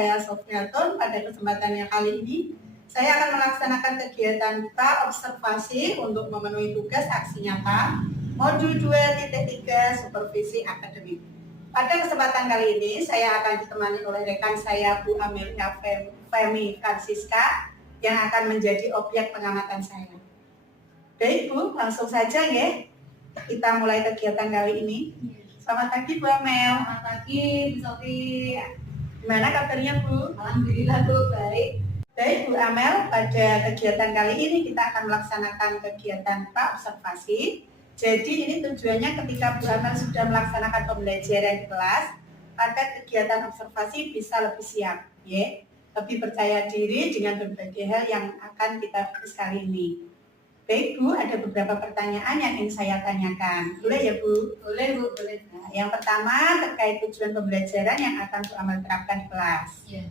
saya Sofiatun. Pada kesempatan yang kali ini, saya akan melaksanakan kegiatan pra-observasi untuk memenuhi tugas aksi nyata Modul 2.3 Supervisi Akademik. Pada kesempatan kali ini, saya akan ditemani oleh rekan saya, Bu Amelia Femi Francisca, yang akan menjadi objek pengamatan saya. Baik Bu, langsung saja ya, kita mulai kegiatan kali ini. Selamat pagi Bu Amel. Selamat pagi Bu Sofi. Gimana kabarnya Bu? Alhamdulillah Bu, baik. Baik Bu Amel, pada kegiatan kali ini kita akan melaksanakan kegiatan pra-observasi. Jadi ini tujuannya ketika Bu Amel sudah melaksanakan pembelajaran di kelas, maka kegiatan observasi bisa lebih siap, ya, lebih percaya diri dengan berbagai hal yang akan kita bahas kali ini. Baik Bu, ada beberapa pertanyaan yang ingin saya tanyakan. Boleh ya Bu? Boleh Bu, boleh. Nah, yang pertama terkait tujuan pembelajaran yang akan Bu Amel terapkan di kelas. Ya.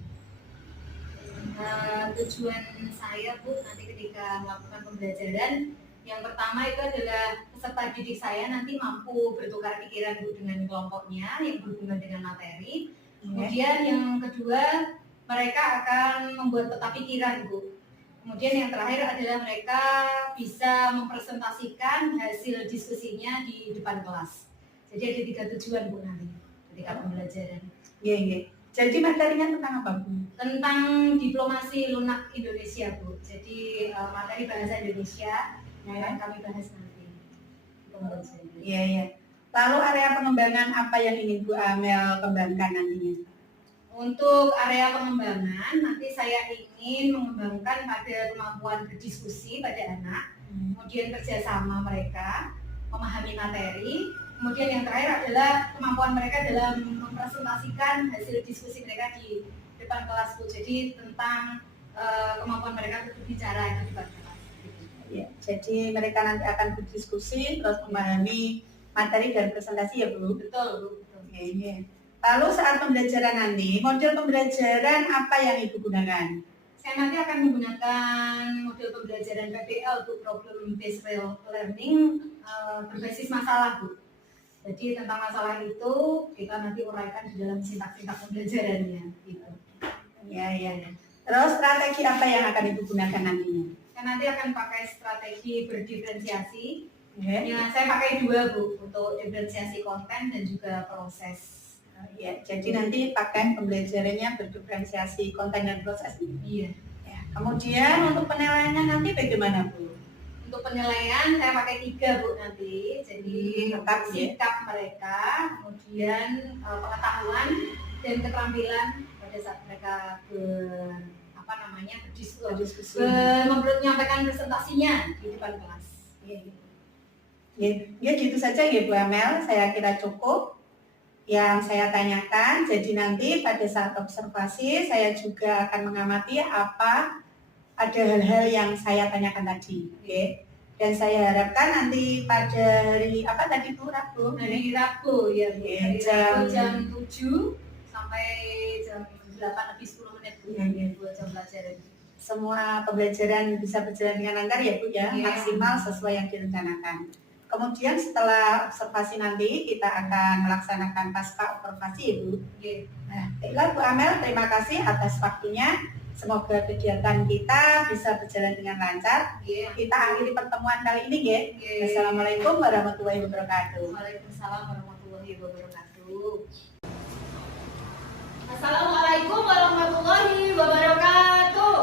Tujuan saya Bu nanti ketika melakukan pembelajaran, yang pertama itu adalah peserta didik saya nanti mampu bertukar pikiran Bu dengan kelompoknya yang berhubungan dengan materi. Kemudian yang kedua, mereka akan membuat peta pikiran Bu. Kemudian yang terakhir adalah mereka bisa mempresentasikan hasil diskusinya di depan kelas. Jadi ada 3 tujuan Bu nanti ketika pembelajaran. Iya. Jadi materinya tentang apa Bu? Tentang diplomasi lunak Indonesia Bu. Jadi materi bahasa Indonesia yang akan kami bahas nanti. Iya. Lalu area pengembangan apa yang ingin Bu Amel kembangkan nantinya? Untuk area pengembangan, nanti saya ingin mengembangkan pada kemampuan berdiskusi pada anak, kemudian kerjasama mereka, memahami materi, kemudian yang terakhir adalah kemampuan mereka dalam mempresentasikan hasil diskusi mereka di depan kelas Bu. Jadi tentang kemampuan mereka untuk berbicara di depan kelas. Ya, jadi mereka nanti akan berdiskusi, terus memahami materi dan presentasi ya Bu? Betul Bu. Iya. Lalu saat pembelajaran nanti, model pembelajaran apa yang Ibu gunakan? Saya nanti akan menggunakan model pembelajaran PBL Bu, Problem Based Learning, berbasis masalah Bu. Jadi tentang masalah itu kita nanti uraikan di dalam sintak-sintak pembelajarannya gitu. Iya. Terus strategi apa yang akan Ibu gunakan nantinya? Saya nanti akan pakai strategi berdiferensiasi. Ya, saya pakai 2 Bu, untuk diferensiasi konten dan juga proses. Ya, jadi nanti pakai pembelajarannya berdiferensiasi konten dan proses. Iya. Ya. Kemudian untuk penilaiannya nanti bagaimana Bu? Untuk penilaian saya pakai 3 Bu nanti. Jadi sikap mereka, kemudian pengetahuan dan keterampilan pada saat mereka berdiskusi, menyampaikan presentasinya di depan kelas. Ya, gitu saja ya Bu Amel. Saya kira cukup yang saya tanyakan. Jadi nanti pada saat observasi saya juga akan mengamati apa ada hal-hal yang saya tanyakan tadi, dan saya harapkan nanti pada hari apa tadi Bu? Rabu? Hari Rabu ya Bu. Jam 7 sampai jam 8:10 Bu. 2 jam pelajaran. Semua pembelajaran bisa berjalan dengan lancar ya Bu ya, maksimal sesuai yang direncanakan. Kemudian setelah observasi nanti kita akan melaksanakan pasca observasi Bu. Nah, baiklah Bu Amel, terima kasih atas waktunya. Semoga kegiatan kita bisa berjalan dengan lancar. Kita akhiri pertemuan kali ini ya. Assalamualaikum warahmatullahi wabarakatuh. Waalaikumsalam warahmatullahi wabarakatuh. Assalamualaikum warahmatullahi wabarakatuh.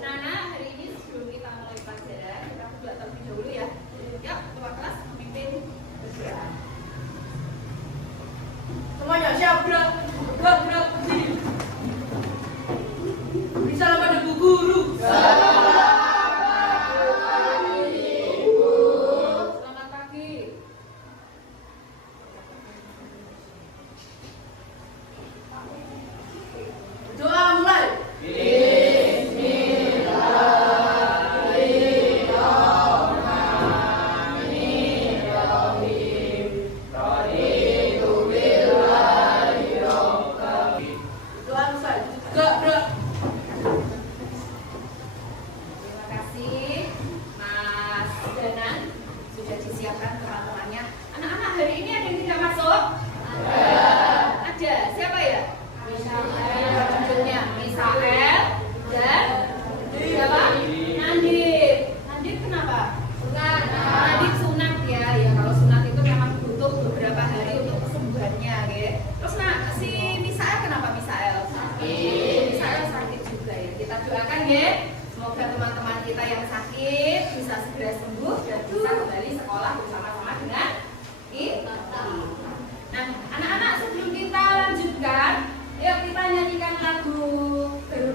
Nana, hari ini sebelum kita mulai pelajaran, kita buat terlebih dahulu ya. Yuk, keluar kelas.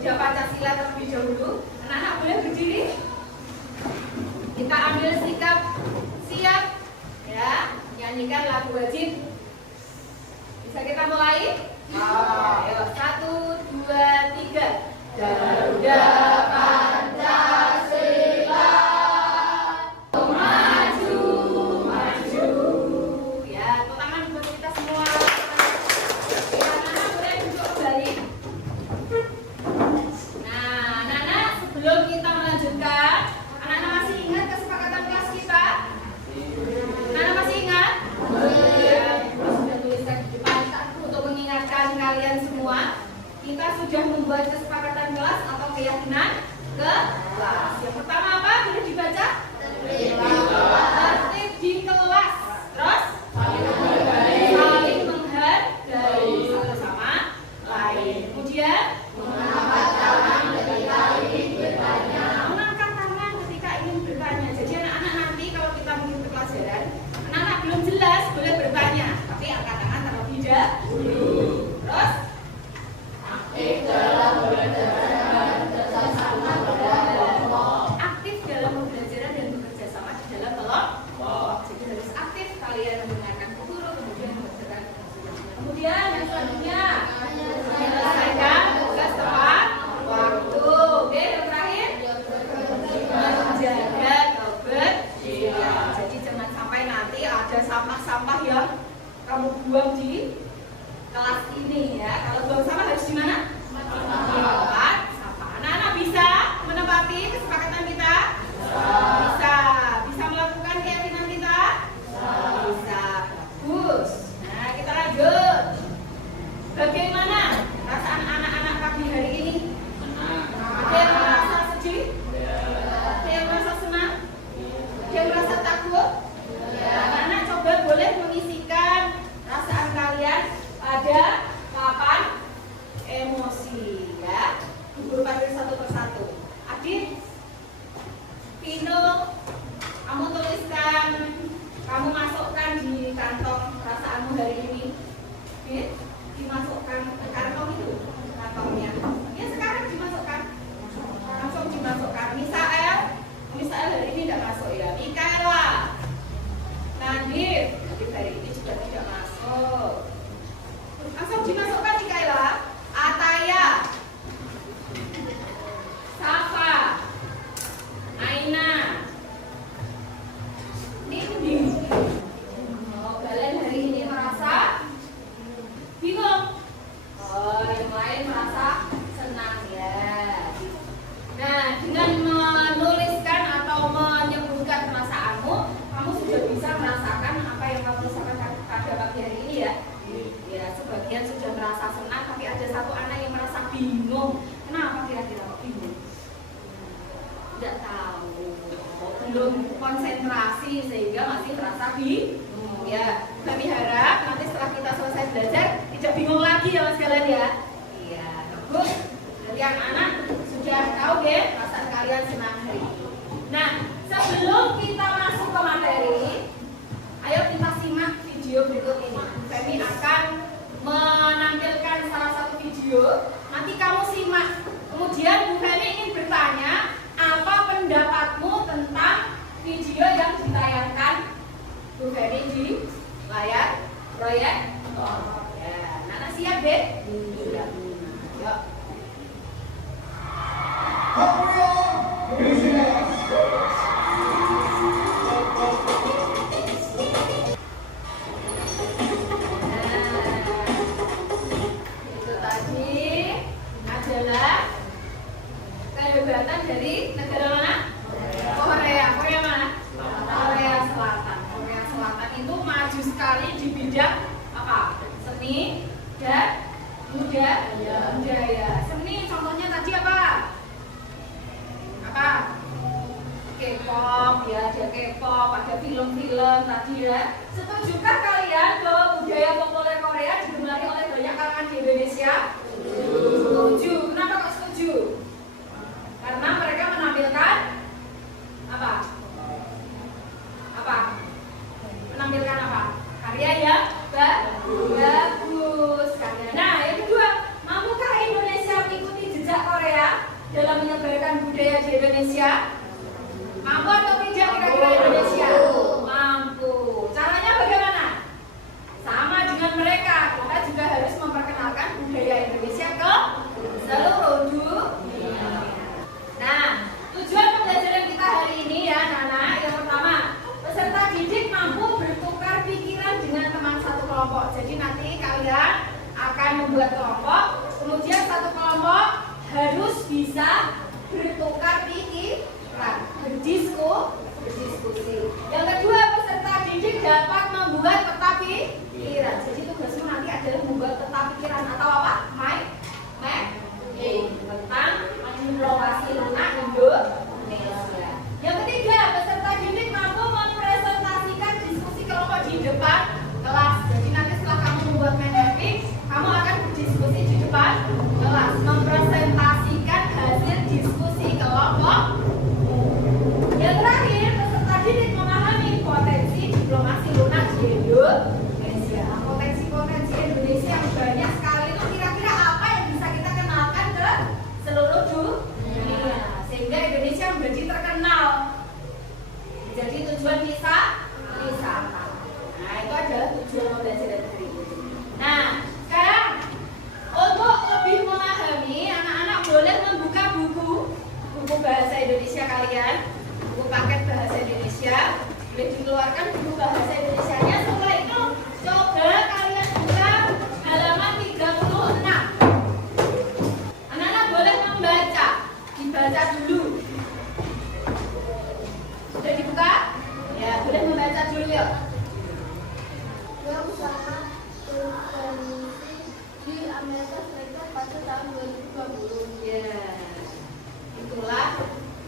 Puja Pancasila terlebih dahulu. Anak-anak boleh berdiri. Kita ambil sikap siap, ya. Nyanyikan lagu wajib. Bisa kita mulai? Ayo, 1, 2, 3. Garuda Pancasila, maju, maju. Ya, tepuk tangan buat kita semua. Anak-anak boleh duduk kembali. Nah, anak-anak, sebelum kita melanjutkan, anak-anak masih ingat kesepakatan kelas kita? Anak-anak masih ingat? Ya, sudah tuliskan di depan untuk mengingatkan kalian semua. Kita sudah membuat kesepakatan kelas atau keyakinan kelas. Yang pertama apa? Boleh dibaca? Tertib di kelas. Terus? Saling menghargai satu sama lain. Kemudian? Mengangkat tangan ketika ingin bertanya. Mengangkat tangan ketika ingin bertanya. Jadi anak-anak nanti kalau kita mengikuti pelajaran, anak-anak belum jelas boleh bertanya, tapi angkat tangan terlebih dahulu. Terus? Aktif dalam pembelajaran dan bekerja sama dalam kelompok. Aktif dalam pembelajaran dan bekerja sama di dalam kelompok. Jadi harus aktif kalian mendengarkan guru, kemudian mengerjakan. Kemudian yang selanjutnya menyelesaikan tugas tepat waktu. Oke, yang terakhir menjaga kebersihan. Jadi jangan sampai nanti ada sampah-sampah yang kamu buang di kelas ini ya. Kalau buang sampah harus di mana? Di tempat sampah. Anak-anak bisa menepati kesepakatan kita? Bisa. Bisa melakukan keyakinan kita? Bisa. Bagus. Nah, kita lanjut. Bagaimana perasaan anak-anak pagi hari ini? Ada yang merasa sedih? Ada yang merasa senang? Ada yang merasa takut? Anak-anak coba boleh mengisikan perasaan kalian pada papan emosi ya. Guru panggil satu persatu. Adit, Vino, kamu tuliskan, kamu masukkan di kantong perasaanmu hari ini. Oke, dimasukkan ke kantong itu, kantongnya. Ya sekarang dimasukkan, langsung dimasukkan. Misael hari ini tidak masuk ya. Mikaela, Nadif hari ini juga tidak masuk. Langsung dimasukkan di Kaila. Ataya, Safa, Aina, Nindi. Oh, kalian hari ini merasa bingung. Oh, yang lain merasa senang ya. Nah, dengan menuliskan atau menyebutkan perasaanmu, kamu sudah bisa merasakan apa yang kamu rasakan pada pagi hari ini ya. Ya, sebagian sudah merasa senang, tapi ada satu anak yang merasa bingung. Kenapa kira-kira kok bingung? Tidak tahu. Belum konsentrasi sehingga masih merasa bingung. Ya, kami harap nanti setelah kita selesai belajar tidak bingung lagi ya mas kalian ya. Iya, bagus. Jadi anak-anak sudah tahu ya perasaan kalian senang hari ini. Nah, sebelum kita masuk ke materi, ayo kita simak video berikut ini. Kami akan menampilkan salah satu video. Nanti kamu simak. Kemudian Bu Feni ingin bertanya, apa pendapatmu tentang video yang ditayangkan Bu Feni di layar proyek? Ya, Nana siap deh? Siap. Yuk. Adalah kehebatan dari negara mana? Korea. Korea mana? Korea Selatan. Korea Selatan itu maju sekali di bidang apa? Seni dan budaya. Seni contohnya tadi apa? Apa? K-pop ya, ada K-pop, ada film-film tadi ya. Setujukah kalian bahwa budaya populer Korea digemari oleh banyak kalangan di Indonesia? Setuju. Kenapa kok setuju? Karena mereka menampilkan apa? Menampilkan apa? Karya yang bagus. Nah, yang kedua, mampukah Indonesia mengikuti jejak Korea? kelompok. Jadi nanti kalian akan membuat kelompok, kemudian satu kelompok harus bisa bertukar pikiran, berdiskusi. Yang kedua, peserta didik dapat membuat peta pikiran. Jadi tugasmu nanti adalah membuat peta pikiran atau apa? Tentang inovasi lunak Indonesia. Yang ketiga, peserta didik mampu mempresentasikan diskusi kelompok di depan kelas. Jadi nanti setelah kamu membuat mind mapping, kamu akan berdiskusi di depan kelas, mempresentasikan hasil diskusi kelompok. Yang terakhir, peserta didik memahami potensi diplomasi lunak di Indonesia. Potensi-potensi Indonesia yang banyak sekali itu kira-kira apa yang bisa kita kenalkan ke seluruh dunia sehingga Indonesia menjadi terkenal, jadi tujuan wisata. Nah, itu adalah tujuan pembelajaran hari ini. Nah, sekarang untuk lebih memahami, anak-anak boleh membuka buku bahasa Indonesia kalian, buku paket bahasa Indonesia, boleh dikeluarkan buku bahasa Indonesianya. Setelah itu coba kalian buka halaman 36. Anak-anak boleh membaca, dibaca dulu. Sudah dibuka? Ya, boleh membaca dulu yuk. Yang sangat berkondisi di Amerika Serikat pada tahun 2020. Ya, itulah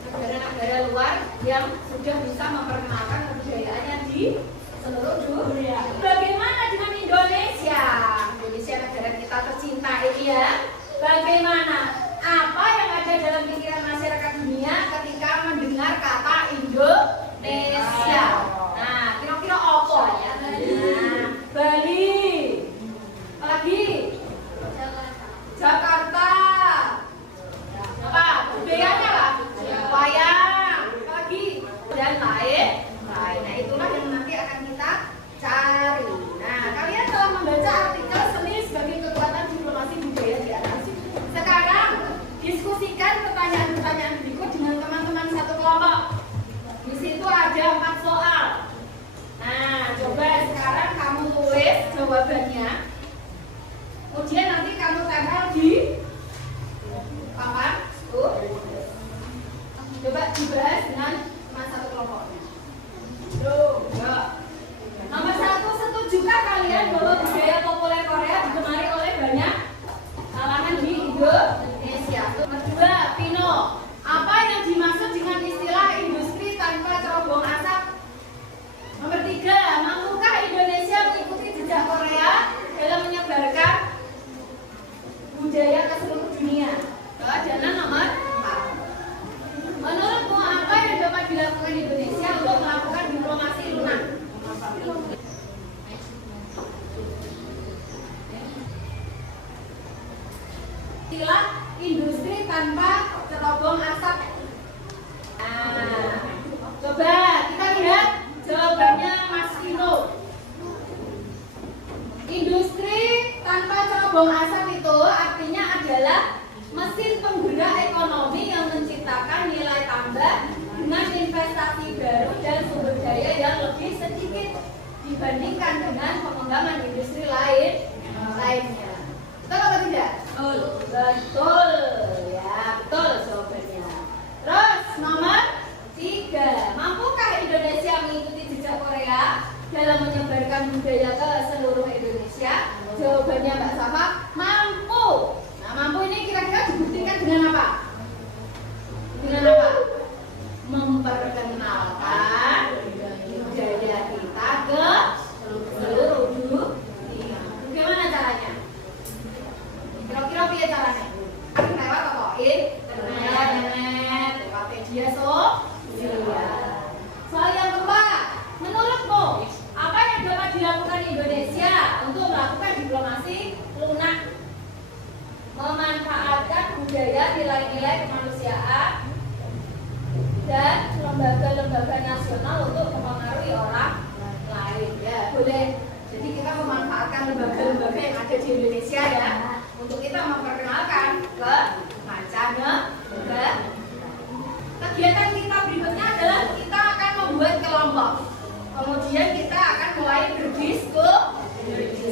negara-negara luar yang sudah bisa memperkenalkan kebudayaannya di seluruh dunia. Bagaimana dengan Indonesia? Indonesia negara kita tercinta ini ya. Bagaimana? Apa yang ada dalam pikiran masyarakat dunia ketika mendengar kata Indonesia? Nah, kira-kira apa ya? Nah, Bali, lagi Jakarta, apa? Budayanya lah, wayang, lagi dan lain. Nah, itulah yang nanti akan kita cari. Nah, kalian telah membaca artikel seni sebagai kekuatan diplomasi budaya di atas. Sekarang diskusikan pertanyaan-pertanyaan berikut dengan teman-teman satu kelompok. Di situ ada 4 soal. Nah, coba sekarang kamu tulis jawabannya. Kemudian nanti kamu tempel di papan. Tuh. Coba dibahas dengan teman satu kelompoknya. Tuh, ya. Nomor 1, setujukah kalian bahwa budaya populer Korea digemari oleh banyak kalangan di Indonesia? Nomor 2, Pino, apa yang dimaksud dengan istilah industri tanpa cerobong asap? Nomor 3, mampukah Indonesia mengikuti jejak Korea dalam menyebarkan budaya ke seluruh dunia? Dan nomor 4, menurutmu apa yang dapat dilakukan Indonesia untuk melakukan diplomasi lunak? Istilah industri tanpa cerobong asap. Nah, coba kita lihat jawabannya Mas Vino. Industri tanpa cerobong asap itu artinya adalah mesin penggerak ekonomi yang menciptakan nilai tambah dengan investasi baru dan sumber daya yang lebih sedikit dibandingkan dengan pengembangan industri lainnya. Betul atau tidak? Betul. Ya, betul jawabannya. Terus nomor 3, mampukah Indonesia mengikuti jejak Korea dalam menyebarkan budaya ke seluruh Indonesia? Jawabannya Mbak Safa, mampu. Nah, mampu ini kira-kira dibuktikan dengan apa? Dengan apa? Memperkenalkan budaya kita ke seluruh dunia. Bagaimana caranya? Kira-kira apa caranya? Kan lewat apa? Internet, lewat media sosial. Soal yang keempat, menurutmu apa yang dapat dilakukan Indonesia untuk melakukan diplomasi lunak? Memanfaatkan budaya, nilai-nilai kemanusiaan dan lembaga-lembaga nasional untuk mempengaruhi orang lain. Ya, boleh. Jadi kita memanfaatkan lembaga-lembaga yang ada di Indonesia ya, untuk kita memperkenalkan ke mancanegara. Kegiatan kita berikutnya adalah kita akan membuat kelompok. Kemudian kita akan mulai berdiskusi.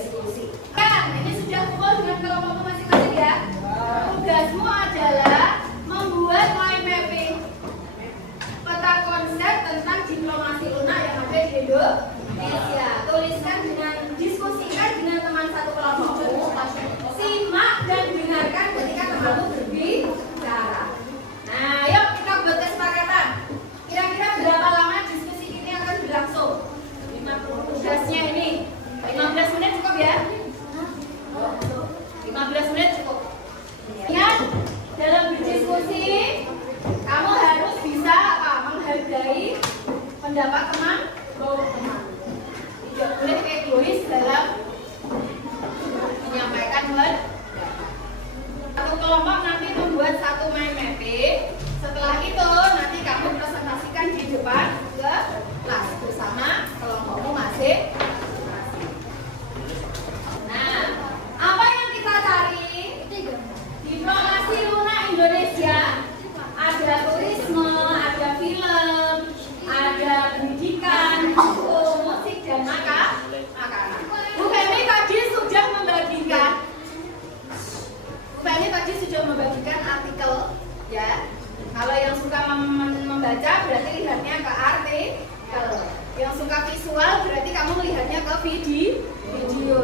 15 menit cukup ya? 15 menit cukup. Ingat, dalam berdiskusi kamu harus bisa menghargai pendapat teman. Tidak boleh egois dalam menyampaikan pendapat. Satu kelompok nanti membuat satu mind mapping. Setelah itu nanti kamu presentasikan di depan ke kelas bersama kelompokmu masing-masing. Nah, apa yang kita cari? Diplomasi lunak Indonesia. Ada turisme, ada film, ada pendidikan, buku, musik dan makanan. Bu Femi tadi sudah membagikan artikel, ya. Kalau yang suka membaca berarti lihatnya ke artikel. Yang suka visual berarti kamu melihatnya ke video.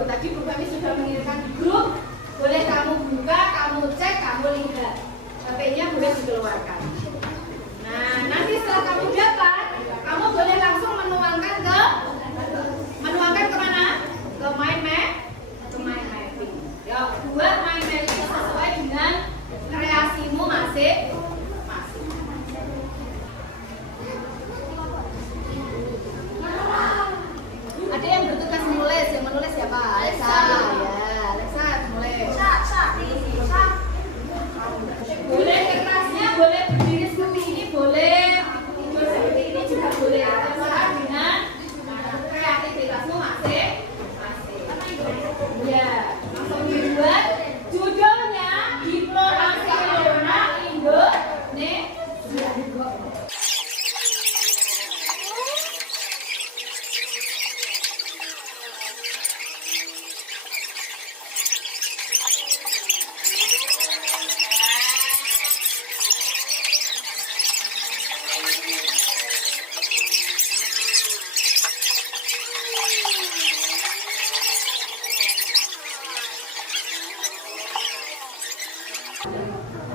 Tadi Bu Femi sudah mengirimkan di grup. Boleh kamu buka, kamu cek, kamu lihat. HP-nya boleh dikeluarkan. Nah, nanti setelah kamu dapat, kamu boleh langsung menuangkan kemana? Ke mind mapping. Ya, buat mind mapping sesuai dengan kreasimu masing-masing. Ada yang bertugas menulis, yang menulis siapa? Alexa. Ya, Alexa menulis. Boleh kertasnya, boleh berdiri seperti ini, boleh tidur seperti ini juga boleh. Terserah dengan kreativitasmu masing-masing. Ya, langsung dibuat. Judulnya Diplomasi Lunak Indonesia.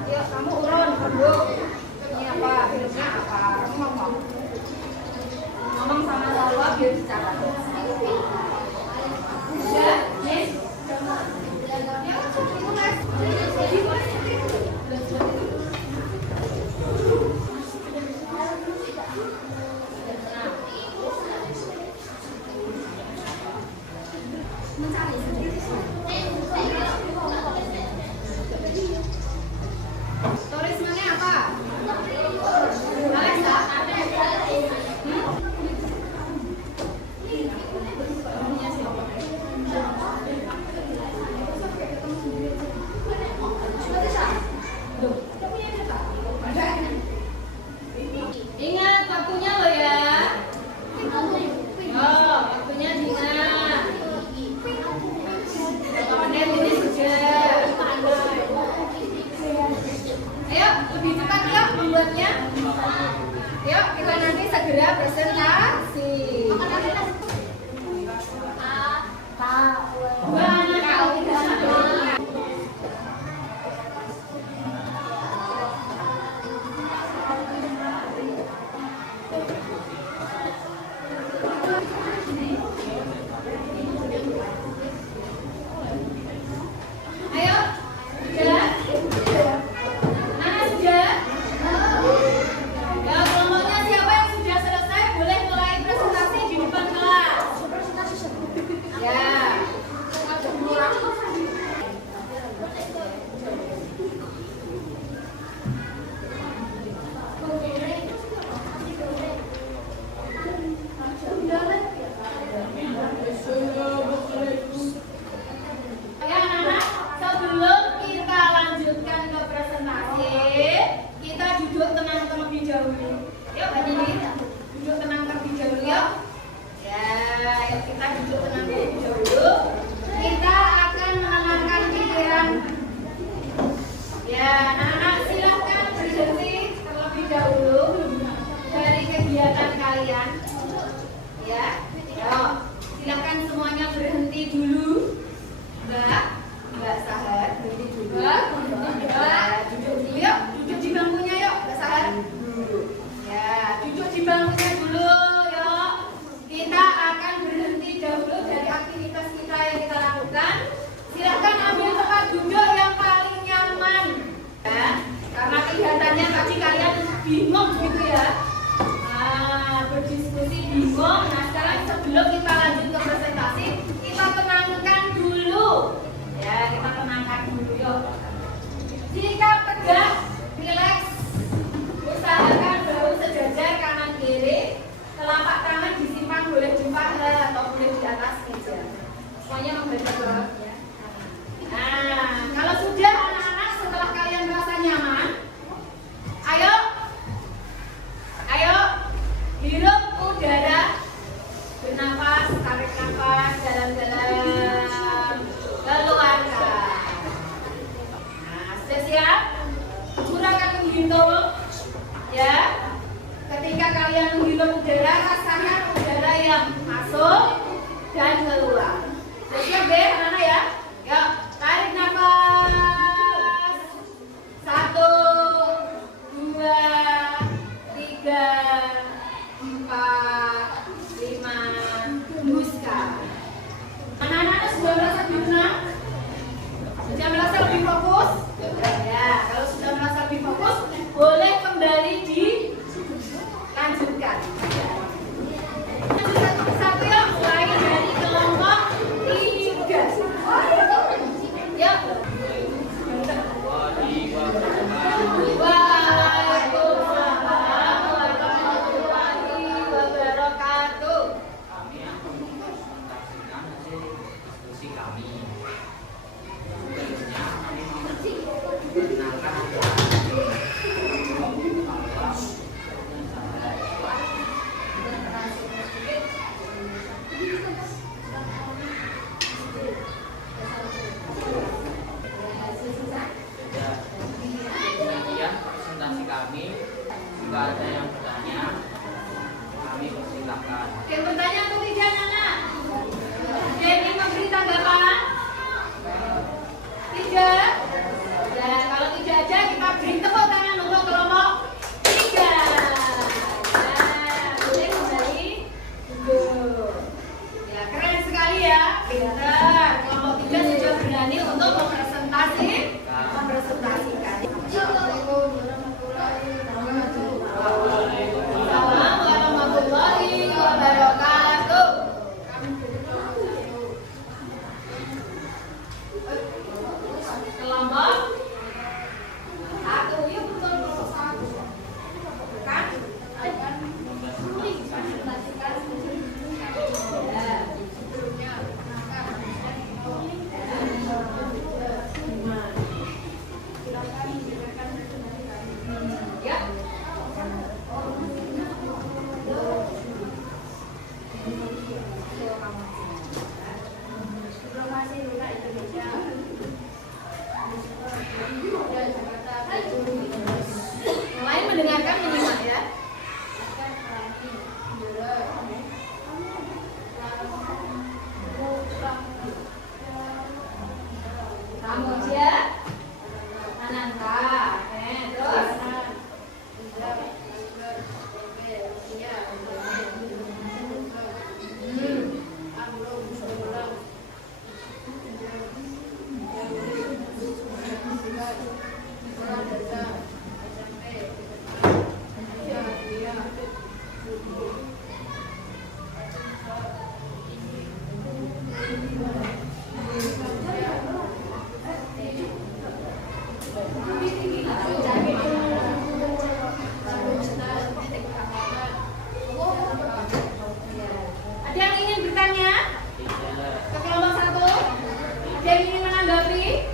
Yuk, kamu urun dulu. Ini apa? Filmnya apa? Kamu ngomong sama Salwa biar dicatat. Ya, nih. Turismenya apa? Alexa? Ingat waktunya lo ya. Oh, waktunya diingat. bingung. Nah sekarang sebelum kita lanjut ke presentasi, kita tenangkan dulu. Ya, kita tenangkan dulu yuk. Sikap tegak, rileks. Usahakan bahu sejajar kanan kiri. Telapak tangan disimpan boleh di paha atau boleh di atas meja. Semuanya menghadap bawah ya. Nah, kalau sudah anak-anak setelah kalian merasa nyaman, ayo hirup udara, bernapas, tarik nafas dalam-dalam, keluarkan. Nah, sudah siap? Gunakan menghitung, ya. Ketika kalian menghirup udara, rasakan udara yang masuk dan keluar. Sudah siap deh, anak-anak ya? Yuk, tarik nafas. 1, 2, 3, 4, 5, hembuskan. Anak-anak sudah merasa tenang? Sudah merasa lebih fokus? Ya, kalau sudah merasa lebih fokus, boleh kembali dilanjutkan. Lanjut satu ya, mulai dari kelompok 3. Yuk. Waalaikumsalam warahmatullahi wabarakatuh. Kami akan mempresentasikan hasil diskusi kami. Sebelumnya kami memperkenalkan demikian presentasi kami. Jika ada yang bertanya, kami persilakan. Yang bertanya atau tidak, Nana? Yang ingin memberi tanggapan? Tidak? Ya, kalau tidak ada, kita beri tepuk tangan untuk kelompok 3. Nah, boleh kembali duduk. Ya, keren sekali ya. Pintar. Kelompok 3 sudah berani untuk mempresentasikan. Assalamualaikum warahmatullahi wabarakatuh. Kelompok 1, yuk betul kelompok 1. Kan? Ya. Mulai mendengarkan menyimak ya. Ramoja, Ananta, terus ada yang ingin bertanya ke kelompok 1? Ada yang ingin menanggapi?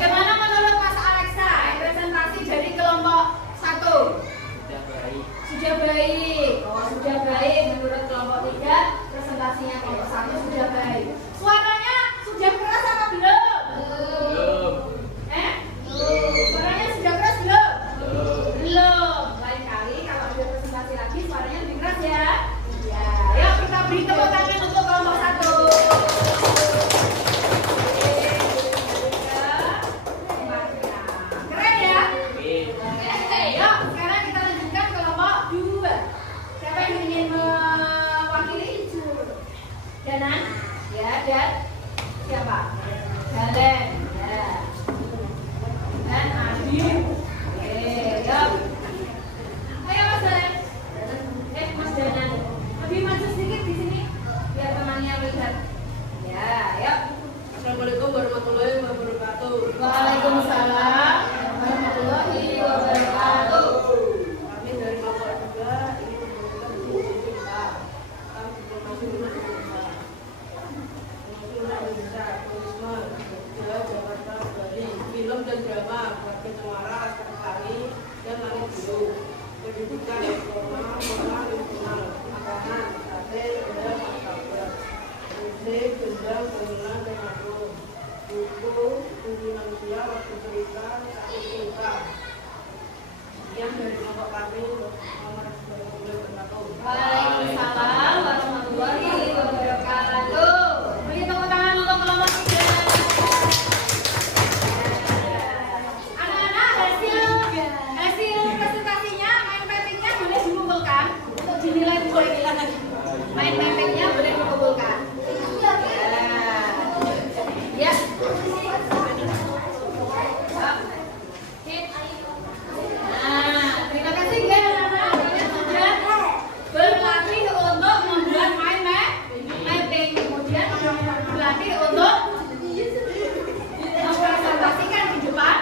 Bagaimana menurut Mas Alexa presentasi dari kelompok 1? Sudah baik. Sudah baik. Oh, sudah baik menurut kelompok 3. Presentasinya kelompok 1 sudah baik. Suaranya sudah keras apa belum? Belum. Suaranya sudah keras belum? Belum. Lain kali kalau ada presentasi lagi suaranya lebih keras ya. Ya, yuk kita beri tepuk tangan untuk kelompok 1. Keren ya? Oke, yuk sekarang kita lanjutkan kelompok 2. Siapa yang ingin mewakili? Danan? Ya, dan siapa? Dalen. Ya. Dan Adi. Oke, yuk. Ayo Mas Dalen. Mas Danan. Lebih maju sih. gendang, gamelan, dan agung. Buku, kunci manusia, waktu cerita, satu cerita. Yang dari kelompok kami, nomor 20 Waalaikumsalam warahmatullahi wabarakatuh. Beri tepuk tangan untuk kelompok 3. Anak-anak, hasil presentasinya, main paintingnya boleh dikumpulkan untuk dinilai poin. Main paintingnya boleh dikumpulkan. Ya. Nah, terima kasih ya anak-anak. Kalian sudah berlatih untuk membuat mapping, kemudian berlatih untuk mempresentasikan di depan.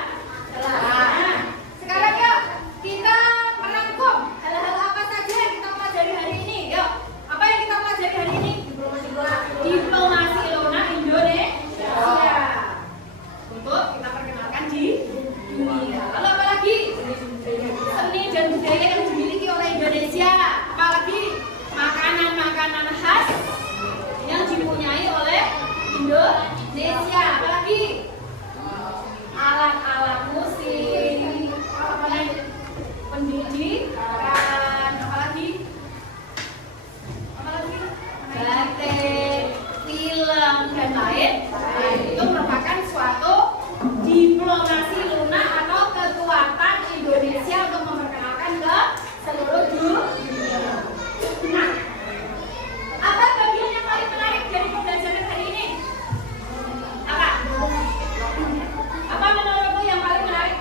Nah, sekarang yuk kita merangkum hal-hal apa saja yang kita pelajari hari ini. Yuk, apa yang kita pelajari hari ini? Diplomasi lunak Indonesia. Untuk kita perkenalkan di dunia. Lalu apa lagi? Seni dan budaya yang dimiliki oleh Indonesia. Apalagi makanan-makanan khas yang dipunyai oleh Indonesia. Apalagi alat-alat musik, pendidikan, apalagi batik, film dan lain. Itu merupakan suatu diplomasi lunak atau kekuatan Indonesia untuk memperkenalkan ke seluruh dunia. Nah, apa bagian yang paling menarik dari pembelajaran hari ini? Apa? Apa menurutmu yang paling menarik?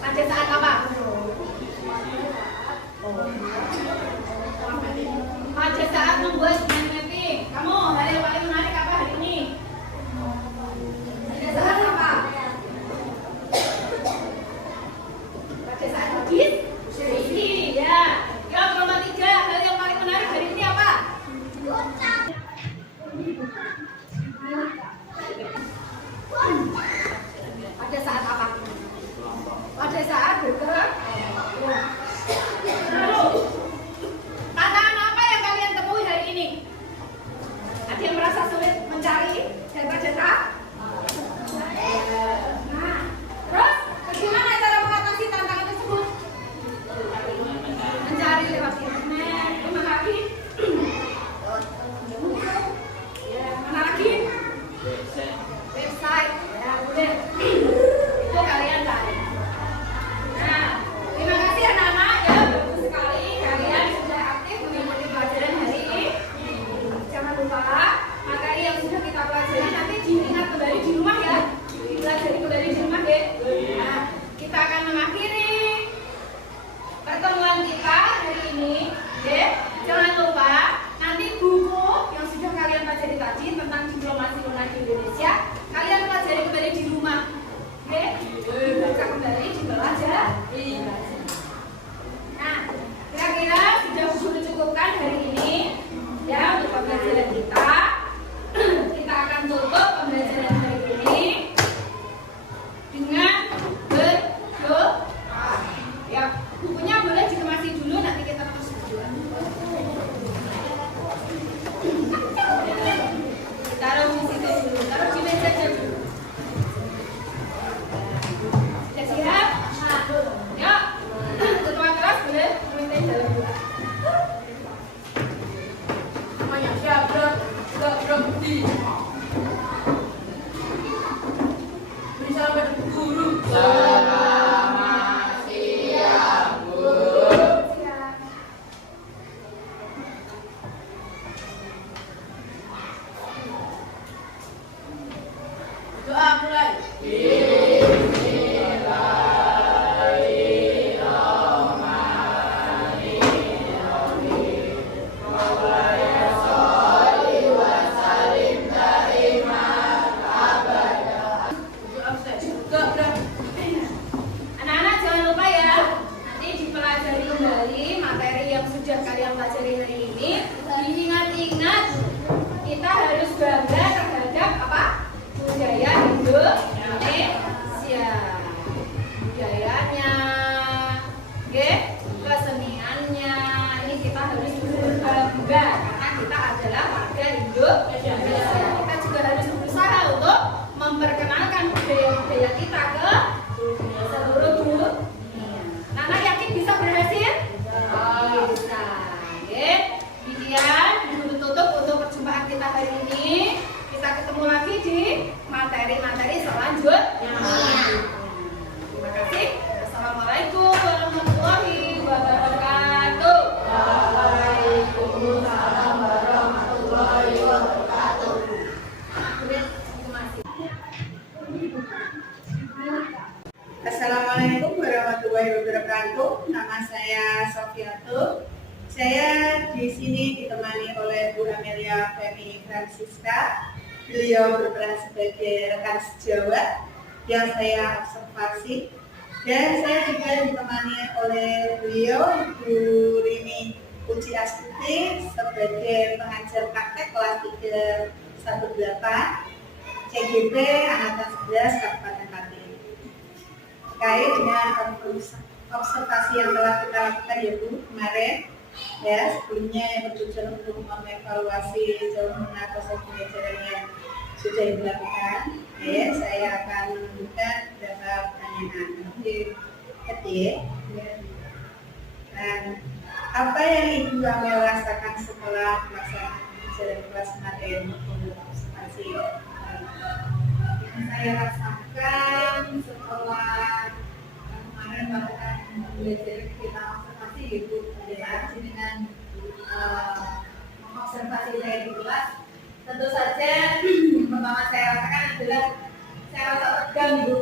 Pada saat apa? Pada saat membuat mind mapping. Kamu, hal yang paling menarik apa hari ini? Pada saat apa? Pada saat diskusi, ya. Ya, kelompok 3, hal yang paling menarik hari ini apa? Pada saat apa? Pada saat bergerak. Lalu, tantangan apa yang kalian temui hari ini? Ada yang merasa sulit mencari data-data? Nah, terus bagaimana cara mengatasi tantangan tersebut? Mencari lewat internet, mana lagi? Ya, mana lagi? Website. Ya, boleh. Itu kalian cari. Nah, terima kasih anak-anak ya, bagus sekali kalian sudah aktif mengikuti pelajaran hari ini. Jangan lupa materi yang sudah kita pelajari nanti diingat kembali di rumah ya, dipelajari kembali di rumah ya. Nah, kita akan mengakhiri pertemuan kita hari ini ya. Jangan lupa nanti buku yang sudah kalian pelajari tadi tentang diplomasi lunak Indonesia kalian pelajari kembali di rumah ya. Baca kembali, dipelajari. Nah, kira-kira sudah cukupkan hari ini ya untuk pembelajaran kita. Kita akan tutup pembelajaran hari ini dengan berdoa. Ya, bukunya boleh dikemasi dulu, nanti kita terus berdoa. Taruh di situ dulu, taruh di meja aja dulu. Sudah siap? Yuk, ketua kelas boleh memimpin dalam doa. Namanya siapa? Bukti. Beri salam guru. Selamat siang, Guru. Doa mulai. Anak-anak jangan lupa ya, nanti dipelajari kembali materi yang sudah kalian pelajari hari ini. Diingat-ingat, kita harus bangga terhadap apa? Budaya Indonesia. Budayanya, keseniannya, ini kita harus berbangga karena kita ada Kita juga harus berusaha untuk memperkenalkan budaya-budaya kita ke seluruh dunia. Nana yakin bisa berhasil? Bisa. Oke. Demikian dulu tutup untuk perjumpaan kita hari ini. Kita ketemu lagi di materi-materi selanjutnya. Terima kasih. Assalamualaikum warahmatullahi wabarakatuh. Waalaikumsalam warahmatullahi wabarakatuh. Assalamualaikum warahmatullahi wabarakatuh. Nama saya Sofiatul. Saya di sini ditemani oleh Bu Amelia Femi Francisca. Beliau berperan sebagai rekan sejawat yang saya observasi. Dan saya juga ditemani oleh beliau Ibu Rini Puji Astuti sebagai pengajar praktek kelas 318 CGP Angkatan 11 Kabupaten Klaten. Terkait dengan observasi yang telah kita lakukan ya Bu kemarin, ya sebelumnya yang bertujuan untuk mengevaluasi sejauh mana proses pembelajaran yang sudah dilakukan. Ya, saya akan menunjukkan beberapa pertanyaan. Ketik. Dan apa yang Ibu Amel rasakan setelah pelaksanaan pembelajaran kelas kemarin untuk observasi? Yang saya rasakan setelah kemarin melakukan pembelajaran kita observasi Ibu saat dengan mengobservasi saya di kelas, tentu saja yang pertama saya rasakan adalah saya rasa tegang Ibu,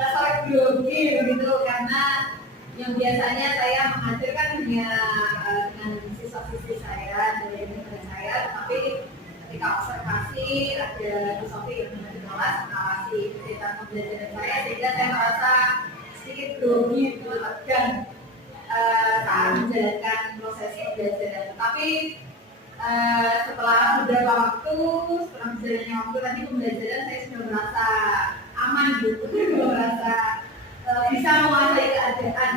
rasa grogi begitu karena yang biasanya saya mengajarkan hanya dengan siswa-siswi saya dari negara saya, tetapi ketika observasi ada Sofi yang ada di kelas mengawasi kegiatan pembelajaran saya sehingga saya merasa sedikit grogi itu tegang saat menjalankan proses pembelajaran. Tapi setelah beberapa waktu, setelah berjalannya waktu tadi pembelajaran saya sudah merasa aman gitu, merasa bisa menguasai keadaan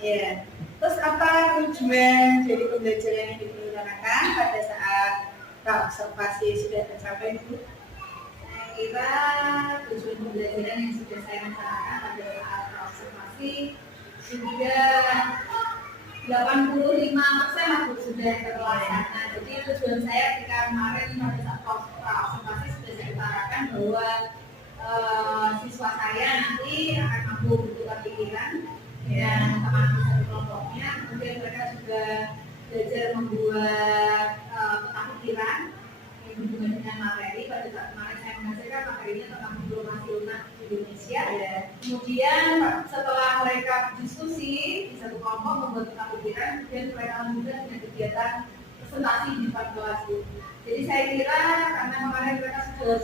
ya. Terus apa tujuan dari pembelajaran yang dilakukan pada saat observasi sudah tercapai Bu? Saya kira tujuan pembelajaran yang sudah saya rencanakan pada saat observasi sudah 85% aku sudah terlaksana. Jadi tujuan saya ketika kemarin pada saat observasi sudah saya utarakan bahwa siswa saya nanti akan mampu bertukar pikiran dan teman satu kelompoknya. Kemudian mereka juga belajar membuat peta pikiran yang berhubungan dengan materi. Pada saat kemarin saya mengajarkan materinya tentang diplomasi lunak Indonesia. Kemudian setelah mereka berdiskusi di satu kelompok membuat peta pikiran, kemudian mereka lanjutkan dengan kegiatan presentasi di depan kelas. Jadi saya kira karena kemarin mereka sudah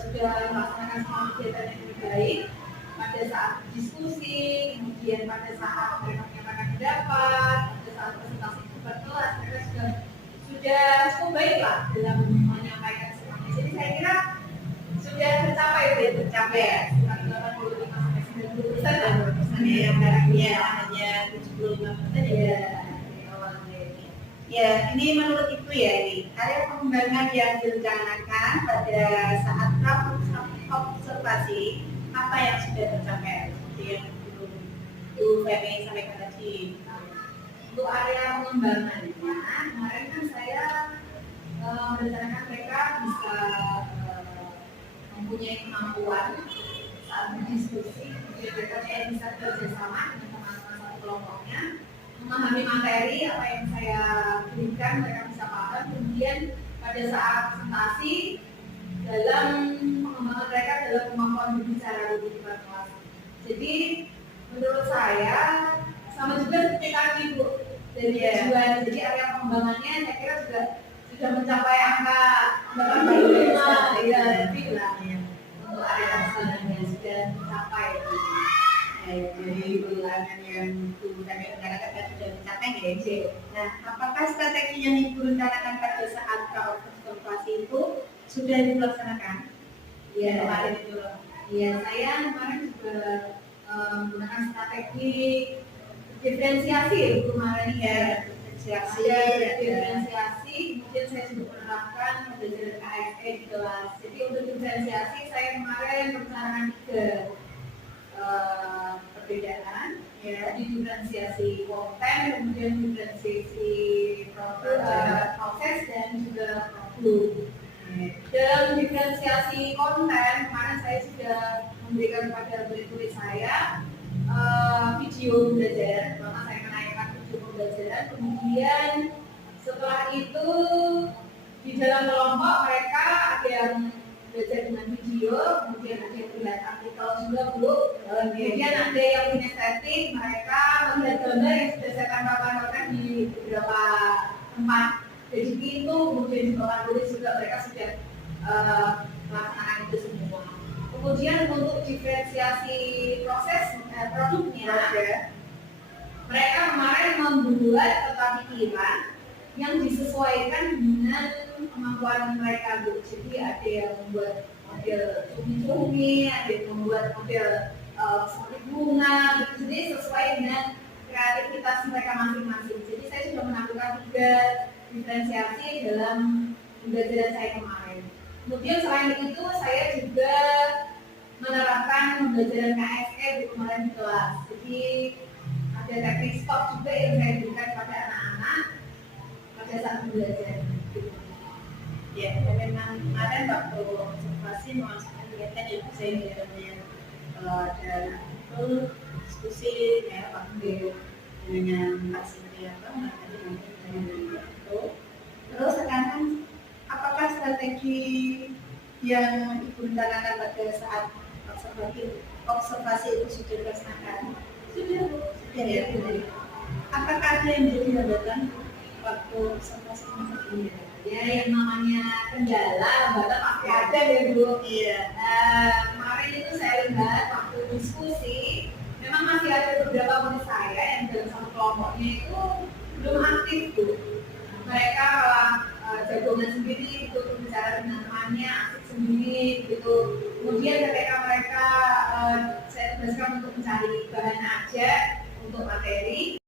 melaksanakan semua kegiatan yang lebih baik pada saat diskusi, kemudian pada saat mereka menyampaikan pendapat, pada saat presentasi di depan kelas mereka sudah cukup baik lah dalam menyampaikan semuanya. Jadi saya kira sudah tercapai ya, sekitar 85-90% yang barangnya hanya 75% ya. Ya, ini menurut Ibu ya, ini area pengembangan yang direncanakan pada saat observasi apa yang sudah tercapai seperti yang Bu Femi sampaikan tadi. Untuk area pengembangannya, kemarin kan saya merencanakan mereka bisa mempunyai kemampuan saat berdiskusi, kemudian mereka bisa bekerjasama dengan teman-teman satu kelompoknya, memahami materi apa yang saya berikan mereka bisa paham, kemudian pada saat presentasi dalam pengembangan mereka dalam kemampuan berbicara di depan kelas. Jadi menurut saya sama juga seperti tadi Bu dari tujuan, jadi area pengembangannya saya kira sudah mencapai angka 85 ya lebih lah ya. Untuk area pengembangannya sudah mencapai. Jadi ulangan yang Ibu kami rencanakan sudah mencapai ya. Nah, apakah strategi yang Ibu rencanakan pada saat observasi itu sudah dilaksanakan? Iya, kemarin itu. Iya, saya kemarin juga menggunakan strategi diferensiasi kemarin ya. diferensiasi, diferensiasi, kemudian saya juga menerapkan pembelajaran KSE di kelas. Jadi untuk diferensiasi saya kemarin merencanakan 3 perbedaan, ya, di diferensiasi konten, kemudian diferensiasi proses dan juga produk. Dalam diferensiasi konten kemarin saya sudah memberikan kepada murid-murid saya video pembelajaran, pertama saya menaikkan video pembelajaran, kemudian setelah itu di dalam kelompok mereka ada yang belajar dengan video, kemudian ada yang melihat artikel juga Bu, kemudian ada yang kinestetik, mereka melihat gambar yang sudah saya tambahkan di beberapa tempat jadi pintu, kemudian di bawah tulis juga mereka sudah melaksanakan itu semua. Kemudian untuk diferensiasi proses produknya, mereka kemarin membuat peta pikiran yang disesuaikan dengan kemampuan mereka Bu. Jadi ada yang membuat model cumi-cumi, ada yang membuat model seperti bunga, gitu. Jadi sesuai dengan kreativitas mereka masing-masing. Jadi saya sudah menampilkan 3 diferensiasi dalam pembelajaran saya kemarin. Kemudian selain itu saya juga menerapkan pembelajaran KSE di kemarin di kelas. Jadi ada teknik stop juga yang saya berikan kepada anak-anak pada saat belajar. Ya, dan memang kemarin waktu observasi memasukkan kegiatan yang saya namanya ada diskusi ya waktu dengan Pak Sindrianto itu. Terus sekarang apakah strategi yang Ibu rencanakan pada saat observasi itu sudah dilaksanakan? Sudah, Bu. Sudah ya. Apakah ada yang menjadi hambatan waktu observasi ini? Ya, yang namanya kendala, hambatan pasti ada ya Bu. Iya. Kemarin itu saya lihat waktu diskusi, memang masih ada beberapa murid saya yang dalam satu kelompoknya itu belum aktif Bu. Mereka malah jagongan sendiri itu berbicara dengan temannya, asik sendiri gitu. Kemudian ketika mereka saya tugaskan untuk mencari bahan aja untuk materi,